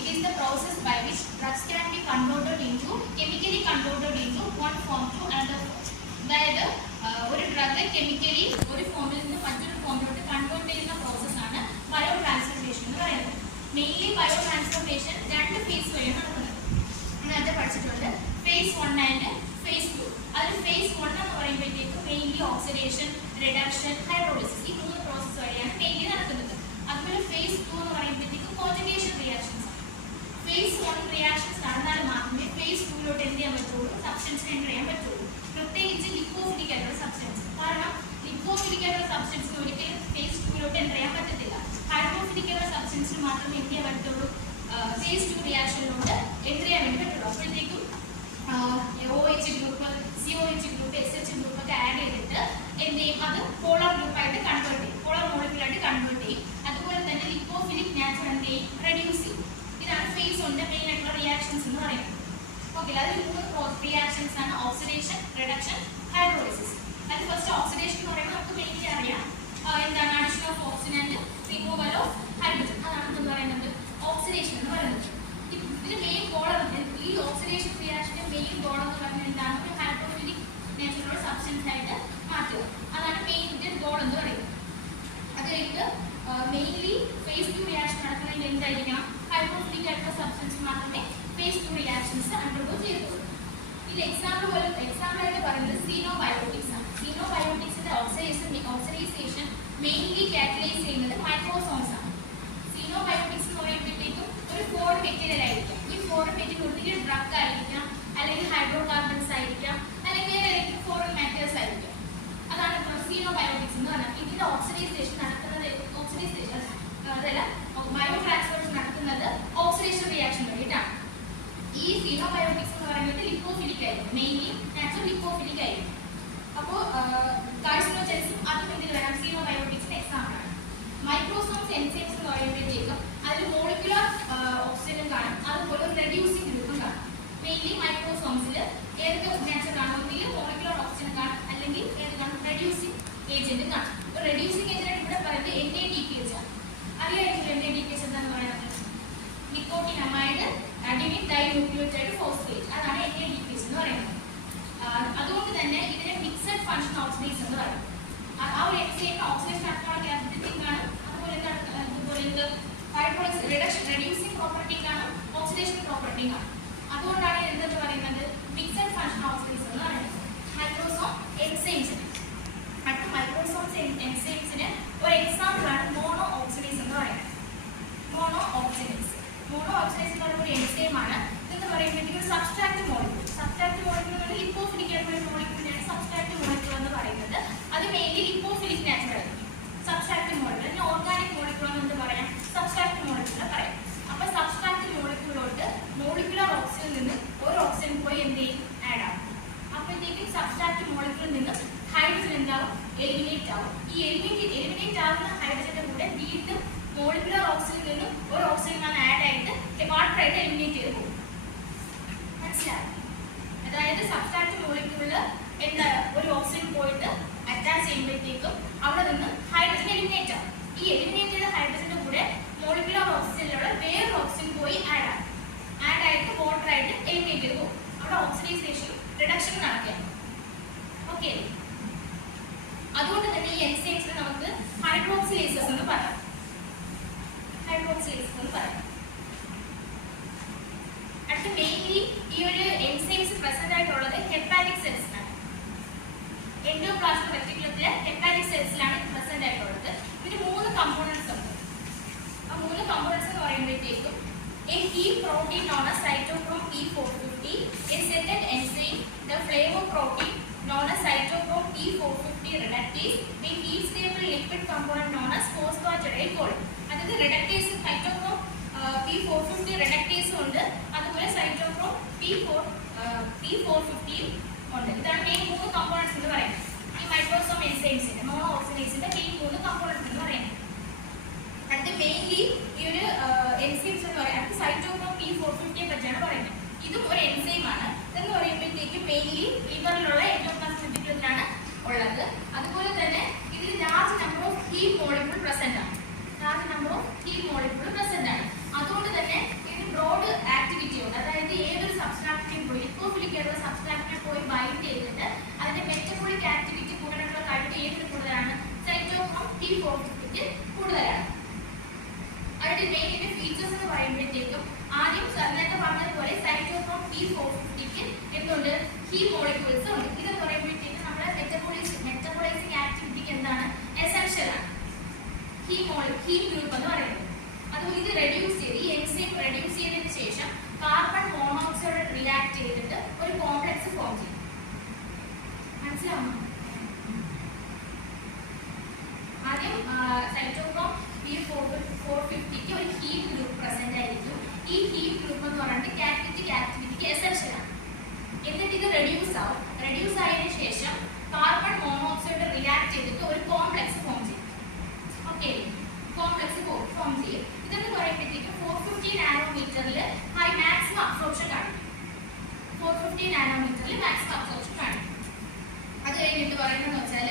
It is the process by which drugs can be chemically converted into one form to another form. അതായത് ഒരു drug chemically ഒരു ഫോമിൽ നിന്ന് മറ്റൊരു ഫോമിലോട്ട് convert ചെയ്യുന്ന പ്രോസസ്സാണ് ബയോ ട്രാൻസ്ഫോർമേഷൻ എന്ന് പറയുന്നത്. മെയിൻലി ബയോ ട്രാൻസ്ഫോർമേഷൻ രണ്ട് ഫേസ് വഴിയാണ് നടക്കുന്നത്. നേരത്തെ പഠിച്ചിട്ടുണ്ട് phase 1 ആൻഡ് phase 2. അതിൽ phase 1 എന്ന് പറയുമ്പോഴത്തേക്ക് മെയിൻലി ഓക്സിഡേഷൻ, റിഡക്ഷൻ, ഹൈഡ്രോളിസിസ് ഈ മൂന്ന് പ്രോസസ്സ് വഴിയാണ് മെയിൻലി നടക്കുന്നത്. അതുപോലെ phase 2 എന്ന് പറയുമ്പോഴത്തേക്ക് കോൺജുഗേഷൻ റിയാക്ഷൻസ്. phase 1 റിയാക്ഷൻസ് നടന്നാൽ മാത്രമേ phase 2 എന്ത് ചെയ്യാൻ പറ്റുള്ളൂ, സബ്സ്റ്റൻസിനെ എൻ്റർ ചെയ്യാൻ പറ്റുള്ളൂ. പ്രത്യേകിച്ച് ലിപ്പോഫിലിക് ആയിട്ടുള്ള സബ്സ്റ്റൻസ്. കാരണം ലിപ്പോഫിലിക് ആയിട്ടുള്ള സബ്സ്റ്റൻസിന് ഒരിക്കലും phase 2 എൻ്റർ ചെയ്യാൻ പറ്റത്തില്ല. ഹൈഡ്രോഫിലിക് ആയിട്ടുള്ള സബ്സ്റ്റൻസിന് മാത്രമേ എന്ത് ചെയ്യാൻ പറ്റുള്ളൂ, phase 2 റിയാക്ഷനിലോട്ട് എൻ്റർ ചെയ്യാൻ വേണ്ടി പറ്റുള്ളൂ. അപ്പോഴത്തേക്കും OH group, COH group, SH group ഒക്കെ ആഡ് ചെയ്തിട്ട് എന്ത് ചെയ്യും, അത് പോളർ ഗ്രൂപ്പായിട്ട് കൺവേർട്ട് ചെയ്യും, പോളർ മോളിക്യൂളായിട്ട് കൺവേർട്ട് ചെയ്യും. അതുപോലെ തന്നെ ലിപ്പോഫിലിക് നാച്ചർ എന്ത് ചെയ്യും, റെഡ്യൂസ് ചെയ്യും. ഇതാണ് phase 1 മെയിൻ ആയിട്ടുള്ള റിയാക്ഷൻസ് എന്ന് പറയുന്നത്. ഓക്കെ, അതിൽ മൂന്ന് റിയാക്ഷൻസ് ആണ്: ഓക്സിഡേഷൻ, റിഡക്ഷൻ, ഹൈഡ്രോളിസിസ്. അതിൽ ഫസ്റ്റ് ഓക്സിഡേഷൻ എന്ന് പറയുമ്പോൾ നമുക്ക് മെയിൻലി അറിയാം എന്താണ്, addition of oxygen and removal of hydrogen. അതാണ് എന്ന് പറയുന്നത് ഓക്സിഡേഷൻ എന്ന് പറയുന്നത്. ഇതിന് മെയിൻ ഗോൾ, ഈ ഓക്സിഡേഷൻ റിയാക്ഷന്റെ മെയിൻ ഗോൾ എന്ന് പറയുന്നത് എന്താണ്, ഒരു ഹൈഡ്രോഫിലിക് നേച്ചറുള്ള സബ്സ്റ്റൻസ് ആയിട്ട് മാറ്റുക. അതാണ് മെയിൻ ഗോൾ എന്ന് പറയുന്നത്. അത് കഴിഞ്ഞിട്ട് മെയിൻലി phase 2 റിയാക്ഷൻ നടക്കുന്നതിൽ എന്തായിരിക്കണം, ഹൈഡ്രോഫിലിക് ആയിട്ടുള്ള സബ്സ്റ്റൻസ് മാത്രമേ phase 2 റിയാക്ഷൻസ് അണ്ടർഗോ ചെയ്യത്തുള്ളൂ. ഇതിൽ എക്സാമ്പിൾ ആയിട്ട് പറയുന്നത് സീനോബയോട്ടിക്സ് ആണ്. സീനോബയോട്ടിക്സിന്റെ ഓക്സിഡൈസേഷൻ മെയിൻലി കാറ്റലൈസ് ചെയ്യുന്നത് മൈക്രോസോംസ് ആണ്. സീനോബയോട്ടിക്സ് എന്ന് പറയുമ്പോഴത്തേക്കും ഒരു ഫോറിൻ മെറ്റീരിയൽ ആയിരിക്കാം. ഈ ഫോറിൻ മെറ്റീരിയൽ ഒന്നുകിൽ ഡ്രഗ് ആയിരിക്കാം, അല്ലെങ്കിൽ ഹൈഡ്രോ കാർബൺസ് ആയിരിക്കാം, അല്ലെങ്കിൽ വേറെ ഏതെങ്കിലും ഫോറിൻ മാറ്റേഴ്സ് ആയിരിക്കാം. അതാണ് സീനോബയോട്ടിക്സ് എന്ന് പറഞ്ഞാൽ. ഇതിന്റെ ഓക്സിഡൈസേഷൻ നടക്കുന്നത് അതല്ല, ബയോ ട്രാൻസ്ഫോർമേഷൻ നടക്കുന്നത് ഓക്സിഡേഷൻ റിയാക്ഷൻ വഴിയിട്ടാണ്. ഈ സീനോബയോട്ടിക്സ് എന്ന് പറയുന്നത് ലിപ്പോഫിലിക് ആയിരിക്കും, മെയിൻലി നാച്ചുറൽ ലിപ്പോഫിലിക് ആയിരിക്കും. അപ്പോൾ കാർസിനോജൻസും അതും ഇതിൽ വരാം, സീനോബയോട്ടിക്സിന്റെ എക്സാമ്പിൾ ആണ്. മൈക്രോസോംസ് എൻസൈംസ് എന്ന് പറയുമ്പോഴത്തേക്കും അതിൽ മോളിക്കുലർ ഓക്സിജനും കാണും, അതുപോലെ റെഡ്യൂസിംഗ് ഗ്രൂപ്പും കാണും. മെയിൻലി മൈക്രോസോംസിൽ ഏതൊക്കെ നാച്ചർ കാണും, ഒന്നുകിൽ മോളിക്കുലർ ഓക്സിജൻ കാണും, അല്ലെങ്കിൽ ഏത് കാണും, റെഡ്യൂസിംഗ് ഏജന്റ് കാണും. ഇപ്പോൾ റെഡ്യൂസിംഗ് ഏജന്റ് ഇവിടെ പറയുന്നത് NADPH ആണ്. അറിയാമായിരിക്കും NADPH എന്താണെന്ന് പറയുന്നത്, നിക്കോട്ടിനമൈഡ് അഡിനിൻ ഡൈന്യൂക്ലിയോടൈഡ് ഫോസ്ഫേറ്റ്. അതാണ് NADPH എന്ന് പറയുന്നത്. അതുകൊണ്ട് തന്നെ ഇതിനെ മിക്സഡ് ഫംഗ്ഷൻ ഓക്സിഡേസ് എന്ന് പറയും. ആ ഒരു എൻസൈമിന് ഓക്സിഡേഷൻ നടക്കാനുള്ള ക്യാപസിറ്റി കാണും, അതുപോലെ ഇത് ഹൈഡ്രോളിസിസ് റെഡ്യൂസിംഗ് പ്രോപ്പർട്ടി കാണും, ഓക്സിഡേഷൻ പ്രോപ്പർട്ടി കാണും. അതുകൊണ്ടാണ് എന്തെന്ന് പറയുന്നത് മിക്സഡ് ഫംഗ്ഷൻ ഓക്സിഡേസ് എന്ന് പറയുന്നത്. മൈക്രോസോം എൻസൈംസിന് അടുത്ത മൈക്രോസോംസ് എൻസൈംസിന് ഒരു എക്സാമ്പിൾ ആണ് മോണോ ഓക്സിഡേസ് എന്ന് പറയുന്നത്. മോണോ ഓക്സിഡേസ് എന്ന് പറയുന്ന ഒരു എൻസൈം ആണ്. ഇതെന്ന് പറയുമ്പോഴത്തേക്കും സബ്സ്ട്രാക്ട് മോളിക്യൂൾ. സബ്സ്ട്രാക്ട് മോളിക്യൂൾ എന്ന് പറഞ്ഞാൽ ലിപ്പോഫിലിക് ആയിട്ടുള്ള മോളിക്യൂളിനാണ് സബ്സ്ട്രാക്ട് മോളിക്യൂൾ എന്ന് പറയുന്നത്. അത് മെയിൻലി ലിപ്പോഫിലിക് നാച്ചർ ആയിരിക്കും. സബ്സ്ട്രാക്ട് മോളിക്യൂൾ അതിന് ഓർഗാനിക് മോളിക്യൂൾ എന്ന് എന്ത് പറയാം, സബ്സ്ട്രാക്ട് മോളിക്യൂൾ പറയാം. അപ്പോൾ സബ്സ്ട്രാക്ട് മോളിക്യൂളോട്ട് മോളിക്കുലർ ഓക്സിജനിൽ നിന്ന് ഒരു ഓക്സിജൻ പോയി എന്ത് ചെയ്യും, ആഡ് ആവും. അപ്പോഴത്തേക്കും സബ്സ്ട്രാക്ട് മോളിക്യൂളിൽ നിന്ന് ഹൈഡ്രജൻ എന്താവും, എലിമിനേറ്റ് ആവും. ഈ എലിമിനേറ്റ് ആവുന്ന ഹൈഡ്രജന്റെ കൂടെ വീണ്ടും മോളിക്കുലർ ഓക്സിജനിൽ നിന്നും ഒരു ഓക്സിജനാണ് ആഡ് ആയിട്ട് വാട്ടറായിട്ട് എലിമിനേറ്റ് ചെയ്ത് പോകും. മനസ്സിലായി? അതായത് സബ്സ്ട്രാക്ട് മോളിക്യൂളിൽ എന്താ ഒരു ഓക്സിജൻ പോയിട്ട് അറ്റാച്ച് ചെയ്യുമ്പോഴത്തേക്കും അവിടെ നിന്ന് ഹൈഡ്രജൻ എലിമിനേറ്റ് ആവും. ഈ എലിമിനേറ്റ് ചെയ്ത ഹൈഡ്രജന്റെ കൂടെ മോളിക്കുലർ ഓക്സിജനിലുള്ള വേറൊരു ഓക്സിജൻ പോയി ആഡ് ആയിട്ട് വാട്ടറായിട്ട് എലിമിനേറ്റ് ചെയ്ത് പോകും. അവിടെ ഓക്സിഡൈസേഷൻ റിഡക്ഷൻ നടക്കുകയാണ്. ഓക്കെ, അതുകൊണ്ട് തന്നെ ഈ എൻസൈംസിനെ നമുക്ക് ഹൈഡ്രോക്സിലേസസ് എന്ന് പറയാം. അടുത്ത മെയിൻലി ഈ ഒരു എൻസൈംസ് പ്രസന്റ് ആയിട്ടുള്ളത് ഹെപ്പാറ്റിക് സെൽസിലാണ്. എൻഡോപ്ലാസ്മിക് റെറ്റിക്കുലത്തിലെ ഹെപ്പാറ്റിക് സെൽസിലാണ് പ്രസന്റ് ആയിട്ടുള്ളത്. ഇതിന് 3 കമ്പോണൻസ് ഉണ്ട്. ആ 3 കമ്പോണൻസ് എന്ന് പറയുമ്പോഴത്തേക്കും a key protein known as cytochrome P450, a second enzyme, the flavoprotein known as cytochrome P450 reductase, a heat stable lipid component known as phosphatidylcholine choline. അതായത് reductase cytochrome P450 റിഡക്ടേസും ഉണ്ട്, അതുപോലെ cytochrome P450 ഉണ്ട്. ഇതാണ് main 3 components എന്ന് പറയുന്നത്. ഈ മൈക്രോസോം എൻസൈംസിന്റെ mono ഓക്സിഡേസിന്റെ main 3 components എന്ന് പറയുന്നത്. അടുത്ത മെയിൻലി ഈ ഒരു എൻസൈംസ് എന്ന് പറയുന്നത് സൈറ്റോക്രോം P450 പറ്റിയാണ് പറയുന്നത്. ഇതും ഒരു എൻസൈം ആണ്. ഇതെന്ന് പറയുമ്പോഴത്തേക്ക് മെയിൻലി ലിവറിലുള്ള എൻഡോപ്ലാസ്മിക് റെറ്റിക്കുലത്തിലാണ് ഉള്ളത്. അതുപോലെ തന്നെ ഇതിൽ large number of heme molecule present ആണ്. അതുകൊണ്ട് തന്നെ ഇതിന് ചെയ്യുമ്പോഴത്തേക്കും ആദ്യം നേരത്തെ പറഞ്ഞതുപോലെ സൈറ്റോക്രോം P450ക്ക് എന്തുണ്ട് ഹീം മോളിക്യൂൾസ് ഉണ്ട്. ഇതെന്ന് പറയുമ്പോഴത്തേക്കും നമ്മുടെ മെറ്റബോളൈസിംഗ് ആക്ടിവിറ്റിക്ക് എന്താണ് എസെൻഷ്യൽ ആണ് ഹീം ഗ്രൂപ്പ് എന്ന് പറയുന്നത്. അതുപോലെ ഇത് റെഡ്യൂസ് ചെയ്ത് ഈ എൻസൈം റെഡ്യൂസ് ചെയ്തതിന് ശേഷം കാർബൺ മോണോക്സൈഡ് റിയാക്ട് ചെയ്തിട്ട് ഒരു കോംപ്ലക്സ് ഫോം ചെയ്യും. മനസ്സിലാവുന്നു? ആദ്യം സൈറ്റോക്രോം P450ക്ക് ഒരു ഹീം ഗ്രൂപ്പ് പ്രസന്റ് ആയിരിക്കും. ഈ ഹീം ഗ്രൂപ്പ് എന്ന് പറയുന്നത് കാറ്റലിറ്റിക് ആക്ടിവിറ്റിക്ക് എസെൻഷ്യൽ ആണ്. എന്നിട്ട് ഇത് റെഡ്യൂസ് ആവും. റെഡ്യൂസ് ആയതിനു ശേഷം കാർബൺ മോണോക്സൈഡ് റിയാക്ട് ചെയ്തിട്ട് ഒരു കോംപ്ലക്സ് ഫോം ചെയ്യും. ഓക്കെ, കോംപ്ലക്സ് ഫോം ചെയ്യും. ഇതെന്ന് പറയുമ്പോഴത്തേക്കും 450 നാനോമീറ്ററിൽ മാക്സിമം അബ്സോർപ്ഷൻ കാണിക്കും. 450 നാനോമീറ്ററിൽ മാക്സിമം അബ്സോർപ്ഷൻ കാണിക്കും. അത് കഴിഞ്ഞിട്ട് പറയുന്നതെന്ന് വെച്ചാൽ